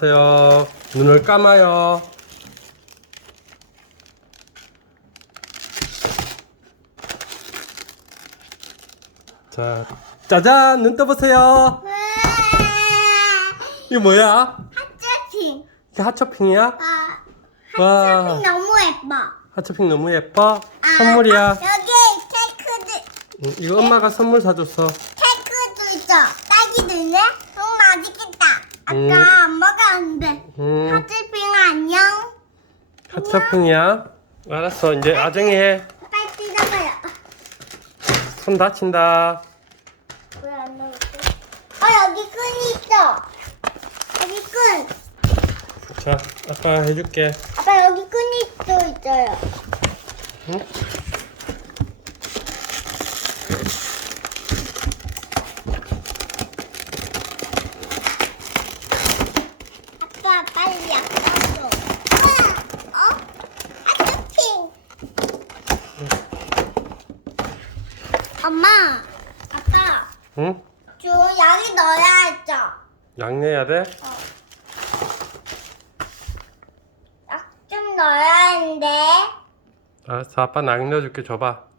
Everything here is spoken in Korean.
하세요. 눈을 감아요. 자, 짜잔! 눈 떠보세요. 이거 뭐야? 하트핑. 이게 하초핑이야? 아, 와. 하트핑 너무 예뻐. 하초핑 너무 예뻐. 아, 선물이야. 아, 여기 케이크도 응, 이거 엄마가 선물 사줬어. 케이크도 있어. 딸기도 있네. 너무 맛있겠다. 아까 음. 안 먹었는데. 음, 하트핑 안녕. 하초핑이야. 알았어, 이제 아정이 해. 빨리 뜯어봐요. 손 다친다. 왜 안 나왔어? 어 여기 끈이 있어. 여기 끈. 자, 아빠 해줄게. 아빠 여기 끈이 또 있어요. 응? 아빠 빨리 약간 줘. 어? 하트핑. 엄마. 아빠. 응? 저 양이 넣어야 했죠. 양 내야 돼? 약좀 넣어야 했는데. 알았어, 아빠 양 넣어줄게. 줘봐.